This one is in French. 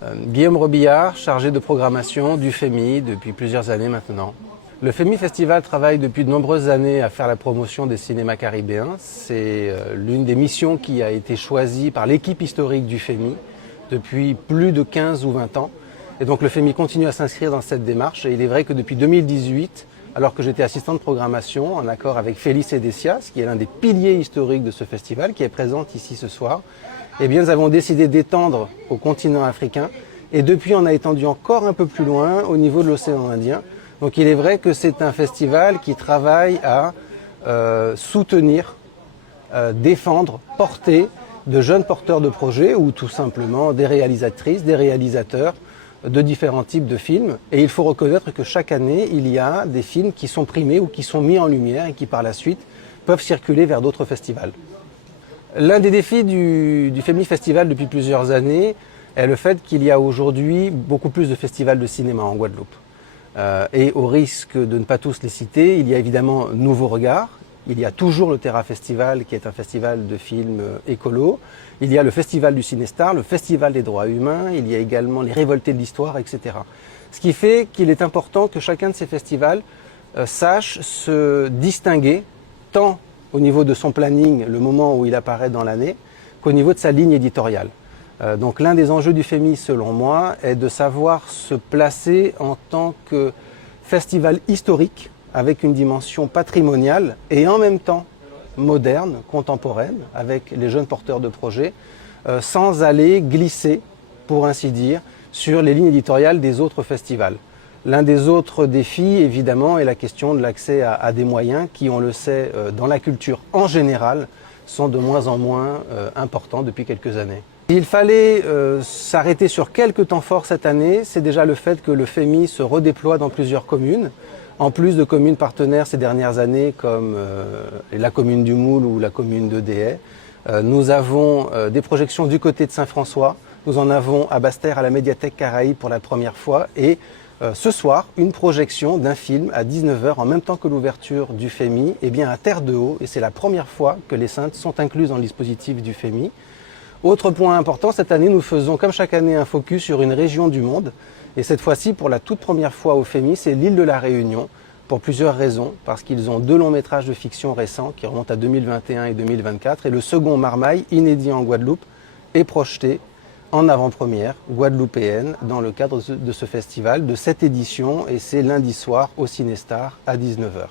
Guillaume Robillard, chargé de programmation du FEMI depuis plusieurs années maintenant. Le FEMI Festival travaille depuis de nombreuses années à faire la promotion des cinémas caribéens. C'est l'une des missions qui a été choisie par l'équipe historique du FEMI depuis plus de 15 ou 20 ans. Et donc le FEMI continue à s'inscrire dans cette démarche. Et il est vrai que depuis 2018, alors que j'étais assistant de programmation, en accord avec Félix Edessias, qui est l'un des piliers historiques de ce festival, qui est présente ici ce soir, eh bien, nous avons décidé d'étendre au continent africain. Et depuis, on a étendu encore un peu plus loin au niveau de l'océan Indien. Donc il est vrai que c'est un festival qui travaille à soutenir, défendre, porter de jeunes porteurs de projets ou tout simplement des réalisatrices, des réalisateurs de différents types de films. Et il faut reconnaître que chaque année, il y a des films qui sont primés ou qui sont mis en lumière et qui par la suite peuvent circuler vers d'autres festivals. L'un des défis du FEMI Festival depuis plusieurs années est le fait qu'il y a aujourd'hui beaucoup plus de festivals de cinéma en Guadeloupe. Et au risque de ne pas tous les citer, il y a évidemment Nouveau Regard, il y a toujours le Terra Festival qui est un festival de films écolo, il y a le Festival du Cinestar, le Festival des droits humains, il y a également les Révoltés de l'Histoire, etc. Ce qui fait qu'il est important que chacun de ces festivals sache se distinguer tant au niveau de son planning, le moment où il apparaît dans l'année, qu'au niveau de sa ligne éditoriale. Donc l'un des enjeux du FEMI, selon moi, est de savoir se placer en tant que festival historique, avec une dimension patrimoniale et en même temps moderne, contemporaine, avec les jeunes porteurs de projets, sans aller glisser, pour ainsi dire, sur les lignes éditoriales des autres festivals. L'un des autres défis, évidemment, est la question de l'accès à des moyens qui, on le sait, dans la culture en général, sont de moins en moins importants depuis quelques années. Il fallait s'arrêter sur quelques temps forts cette année, c'est déjà le fait que le FEMI se redéploie dans plusieurs communes, en plus de communes partenaires ces dernières années comme la commune du Moule ou la commune de Déhay. Nous avons des projections du côté de Saint-François, nous en avons à Basse-Terre à la médiathèque Caraïbe pour la première fois et ce soir, une projection d'un film à 19h en même temps que l'ouverture du FEMI, eh bien à Terre de Haut, et c'est la première fois que les Saintes sont incluses dans le dispositif du FEMI. Autre point important, cette année nous faisons comme chaque année un focus sur une région du monde et cette fois-ci pour la toute première fois au FEMI, c'est l'île de la Réunion pour plusieurs raisons, parce qu'ils ont 2 longs métrages de fiction récents qui remontent à 2021 et 2024 et le second Marmaille, inédit en Guadeloupe, est projeté en avant-première guadeloupéenne dans le cadre de ce festival, de cette édition et c'est lundi soir au Cinestar à 19h.